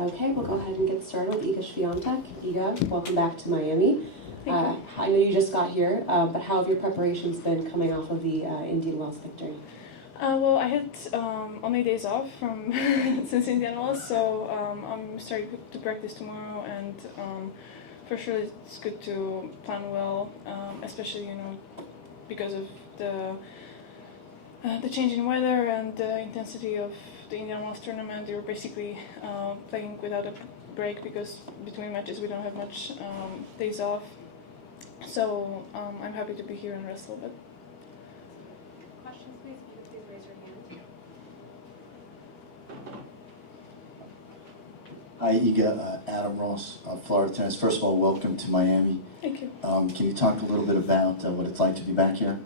Okay, we'll go ahead and get started with Iga Swiatek. Iga, welcome back to Miami. I know you just got here, but how have your preparations been coming off of the Indian Wells victory? Well, I had only days off from since Indian Wells, so I'm starting to practice tomorrow, and for sure it's good to plan well, especially because of the change in weather and the intensity of the Indian Wells tournament. You're basically playing without a break because between matches we don't have much days off. So I'm happy to be here and rest a little bit. Questions, please? Please raise your hand. Hi, Iga. Adam Ross, Florida Tennis. First of all, welcome to Miami. Thank you. Can you talk a little bit about what it's like to be back here?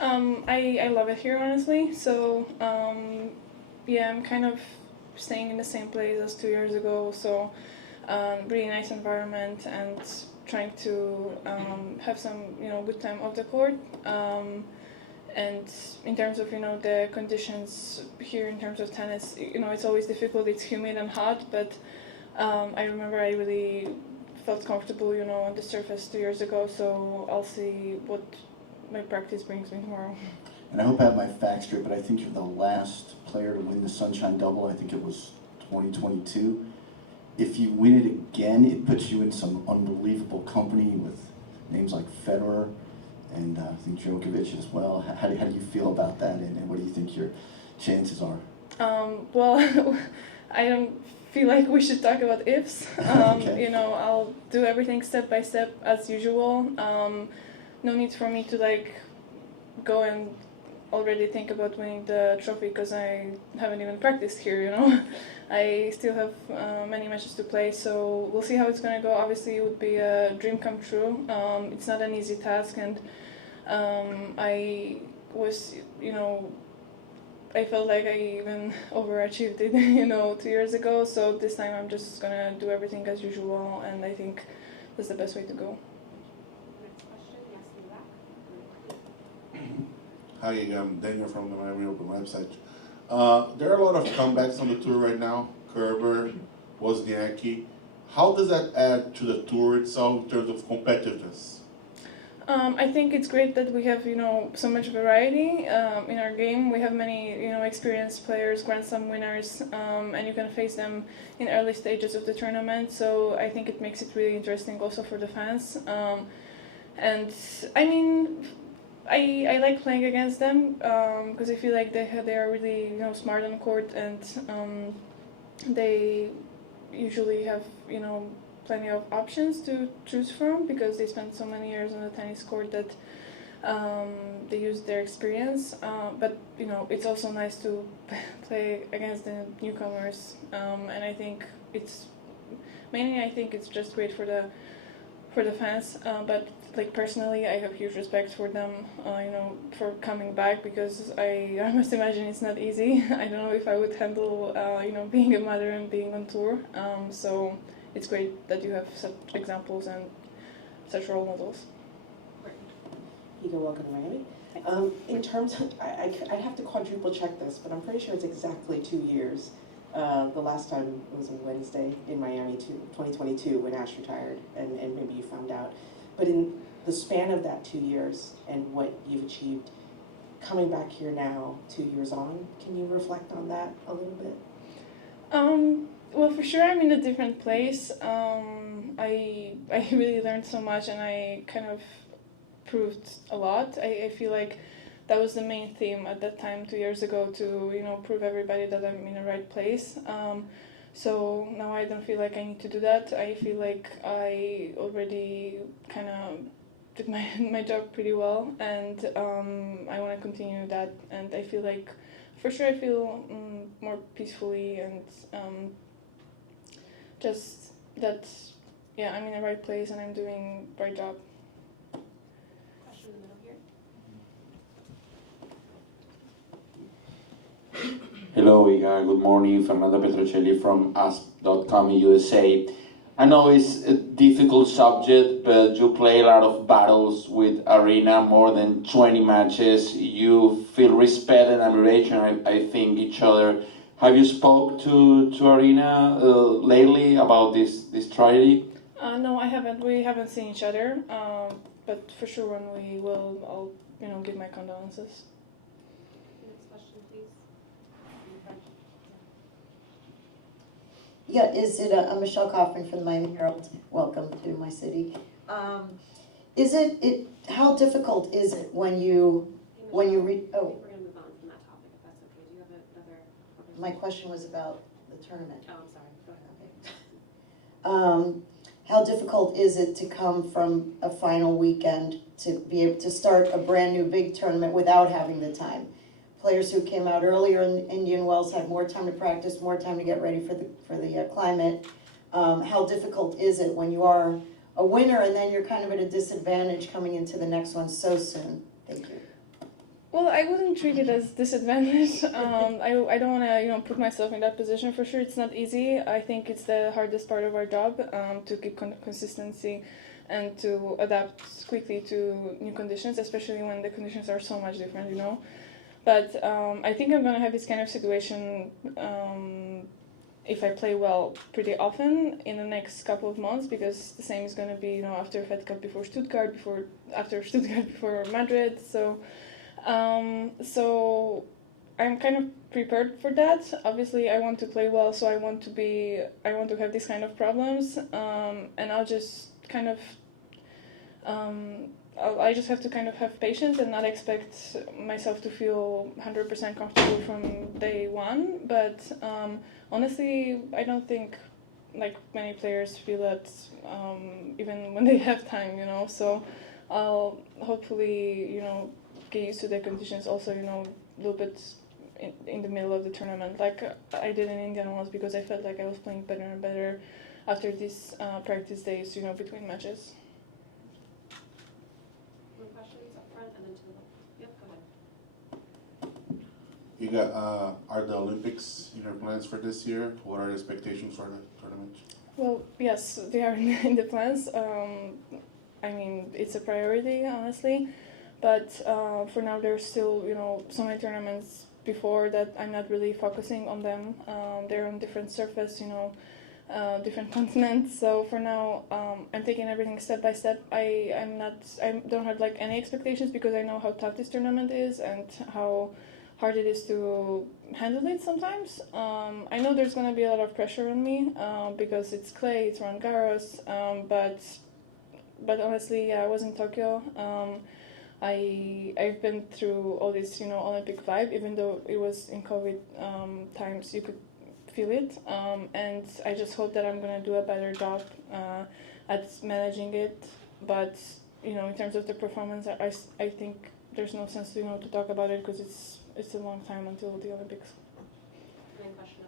I love it here, honestly. So yeah, I'm kind of staying in the same place as 2 years ago. So really nice environment and trying to have some good time off the court. And in terms of the conditions here in terms of tennis, it's always difficult. It's humid and hot, but I remember I really felt comfortable on the surface 2 years ago. So I'll see what my practice brings me tomorrow. And I hope I have my facts straight, but I think you're the last player to win the Sunshine Double. I think it was 2022. If you win it again, it puts you in some unbelievable company with names like Federer and I think Djokovic as well. How do you feel about that, and what do you think your chances are? Well, I don't feel like we should talk about ifs. Okay. I'll do everything step by step as usual. No need for me to go and already think about winning the trophy because I haven't even practiced here. I still have many matches to play, so we'll see how it's gonna go. Obviously, it would be a dream come true. It's not an easy task, and I was, I felt like I even overachieved it, 2 years ago. So this time I'm just gonna do everything as usual, and I think that's the best way to go. Next question, yes, in the back. Hi, I'm Daniel from the Miami Open website. There are a lot of comebacks on the tour right now. Kerber, Wozniacki. How does that add to the tour itself in terms of competitiveness? I think it's great that we have, so much variety in our game. We have many, experienced players, Grand Slam winners, and you can face them in early stages of the tournament. So I think it makes it really interesting also for the fans. And I mean, I like playing against them because I feel like they are really smart on court, and they usually have plenty of options to choose from because they spent so many years on the tennis court that they use their experience. But it's also nice to play against the newcomers, and I think it's just great for the fans. But personally, I have huge respect for them, for coming back because I must imagine it's not easy. I don't know if I would handle, being a mother and being on tour. So it's great that you have such examples and such role models. Iga, welcome to Miami. In terms of, I'd have to quadruple check this, but I'm pretty sure it's exactly 2 years. The last time it was on Wednesday in Miami, 2022, when Ash retired, and maybe you found out. But in the span of that 2 years and what you've achieved, coming back here now, 2 years on, can you reflect on that a little bit? Well, for sure, I'm in a different place. I really learned so much, and I kind of proved a lot. I feel like that was the main theme at that time 2 years ago, to prove everybody that I'm in the right place. So now I don't feel like I need to do that. I feel like I already kind of did my job pretty well, and I want to continue that. And I feel like, for sure, I feel more peacefully, and just that, yeah, I'm in the right place and I'm doing the right job. Question in the middle here. Hello, Iga. Good morning. Fernando Petrocelli from Ask.com USA. I know it's a difficult subject, but you play a lot of battles with Arena, more than 20 matches. You feel respect and admiration, I think, each other. Have you spoke to Arena lately about this tragedy? No, I haven't. We haven't seen each other. But for sure, when we will, I'll give my condolences. Next question, please. In front. Yeah, is it, I'm Michelle Kaufman from the Miami Herald. Welcome to my city. Is it, how difficult is it when you read, I oh, think we're going to move on from that topic, if that's okay. Do you have another? my question was about the tournament. Oh, I'm sorry. Go ahead. Okay. How difficult is it to come from a final weekend to be able to start a brand new big tournament without having the time? Players who came out earlier in Indian Wells had more time to practice, more time to get ready for the climate. How difficult is it when you are a winner and then you're kind of at a disadvantage coming into the next one so soon? Thank you. Well, I wouldn't treat it as disadvantage. I don't want to put myself in that position. For sure, it's not easy. I think it's the hardest part of our job, to keep consistency and to adapt quickly to new conditions, especially when the conditions are so much different, But I think I'm going to have this kind of situation if I play well pretty often in the next couple of months, because the same is going to be, after Fed Cup, before Stuttgart, after Stuttgart, before Madrid. So I'm kind of prepared for that. Obviously, I want to play well, so I want to have these kind of problems, and I'll just kind of, I just have to kind of have patience and not expect myself to feel 100% comfortable from day one. But honestly, I don't think like many players feel that even when they have time, So I'll hopefully, get used to the conditions also, a little bit in the middle of the tournament, like I did in Indian Wells, because I felt like I was playing better and better after these practice days, between matches. One question is up front and then to the left. Yep, go ahead. Are the Olympics in your plans for this year? What are the expectations for the tournament? Well, yes, they are in the plans. I mean, it's a priority, honestly. But for now, there's still, so many tournaments before that I'm not really focusing on them. They're on different surface, different continents. So for now, I'm taking everything step by step. I don't have like any expectations, because I know how tough this tournament is and how hard it is to handle it sometimes. I know there's going to be a lot of pressure on me because it's clay, it's Roland Garros, but honestly, I was in Tokyo. I've been through all this, Olympic vibe, even though it was in COVID times, you could feel it. And I just hope that I'm going to do a better job at managing it. But, in terms of the performance, I think there's no sense, to talk about it, because it's a long time until the Olympics. And then question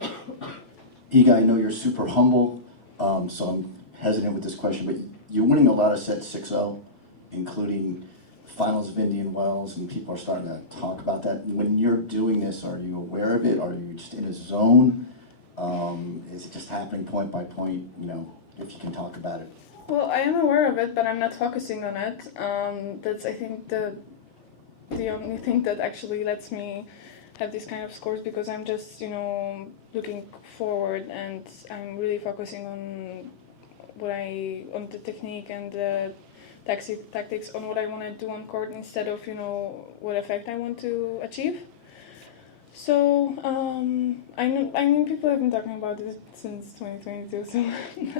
up front. Iga, I know you're super humble, so I'm hesitant with this question, but you're winning a lot of sets 6-0, including finals of Indian Wells, and people are starting to talk about that. When you're doing this, are you aware of it? Are you just in a zone? Is it just happening point by point, if you can talk about it? Well, I am aware of it, but I'm not focusing on it. That's, I think, the only thing that actually lets me have these kind of scores, because I'm just, looking forward, and I'm really focusing on on the technique and the tactics, on what I want to do on court, instead of, what effect I want to achieve. So, I mean, people have been talking about this since 2022, so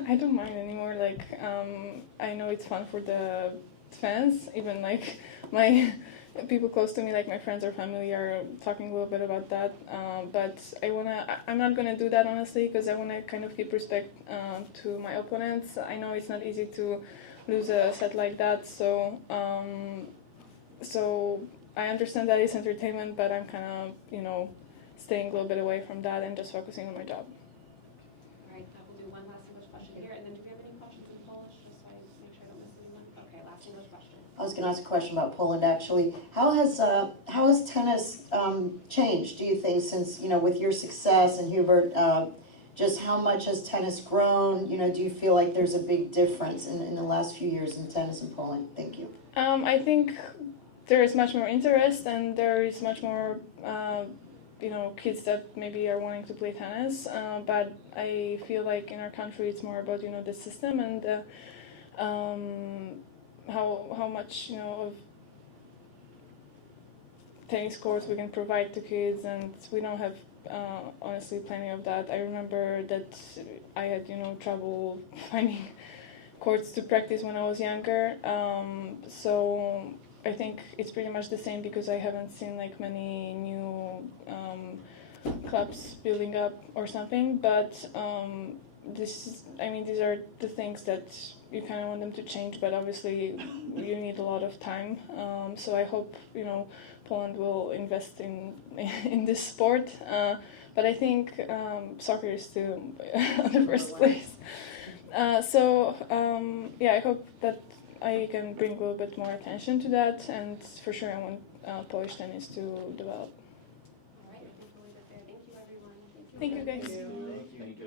I don't mind anymore. Like, I know it's fun for the fans, even like my people close to me, like my friends or family, are talking a little bit about that. But I'm not gonna do that, honestly, because I wanna kind of keep respect to my opponents. I know it's not easy to lose a set like that, so I understand that it's entertainment, but I'm kind of, staying a little bit away from that and just focusing on my job. All right, we'll do one last English question here, and then do we have any questions in Polish, just so I make sure I don't miss anyone? Okay, last English question. I was going to ask a question about Poland, actually. How has tennis changed, do you think, since, with your success and Hubert, just how much has tennis grown? Do you feel like there's a big difference in the last few years in tennis in Poland? Thank you. I think there is much more interest and there is much more kids that maybe are wanting to play tennis, but I feel like in our country it's more about the system and how much of tennis courts we can provide to kids, and we don't have honestly plenty of that. I remember that I had trouble finding courts to practice when I was younger, so I think it's pretty much the same because I haven't seen like many new clubs building up or something, but these are the things that you kind of want them to change, but obviously you need a lot of time, so I hope Poland will invest in this sport, but I think soccer is still on the first place. I hope that I can bring a little bit more attention to that, and for sure I want Polish tennis to develop. All right, I think we'll leave it there. Thank you, everyone. Thank you, guys. Thank you.